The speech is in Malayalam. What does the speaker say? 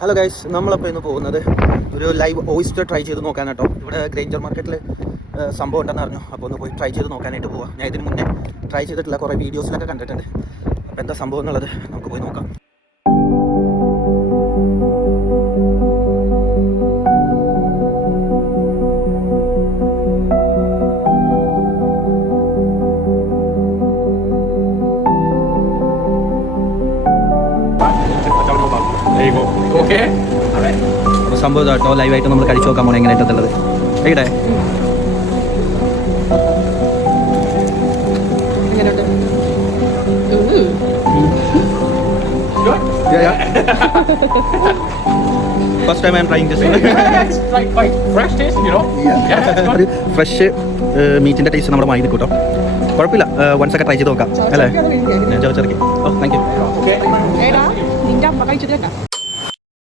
ഹലോ ഗൈസ്, നമ്മളപ്പോൾ ഇന്ന് പോകുന്നത് ഒരു ലൈവ് ഓയിസ്റ്റർ ട്രൈ ചെയ്ത് നോക്കാൻ കേട്ടോ. ഇവിടെ ഗ്രേഞ്ചർ മാർക്കറ്റിൽ സംഭവം ഉണ്ടെന്ന് അറിഞ്ഞു. അപ്പോൾ ഒന്ന് പോയി ട്രൈ ചെയ്ത് നോക്കാനായിട്ട് പോവാം. ഞാൻ ഇതിന് മുന്നേ ട്രൈ ചെയ്തിട്ടില്ല, കുറേ വീഡിയോസിലൊക്കെ കണ്ടിട്ടുണ്ട്. അപ്പോൾ എന്താ സംഭവം എന്നുള്ളത് നമുക്ക് പോയി നോക്കാം. അപ്പോൾ സംഭവം കേട്ടോ, ലൈവായിട്ട് നമ്മൾ കഴിച്ചു നോക്കാൻ പോകണം എങ്ങനെയായിട്ടുള്ളത്. എവിടെ first time I am trying this. Fresh മീറ്റിൻ്റെ ടേസ്റ്റ് നമ്മുടെ വാങ്ങി കിട്ടും കേട്ടോ. കുഴപ്പമില്ല, വൺസ് ഒക്കെ ട്രൈ ചെയ്ത് നോക്കാം അല്ലേ. ഞാൻ ചോദിച്ചിറക്കി. ഓ താങ്ക് യു.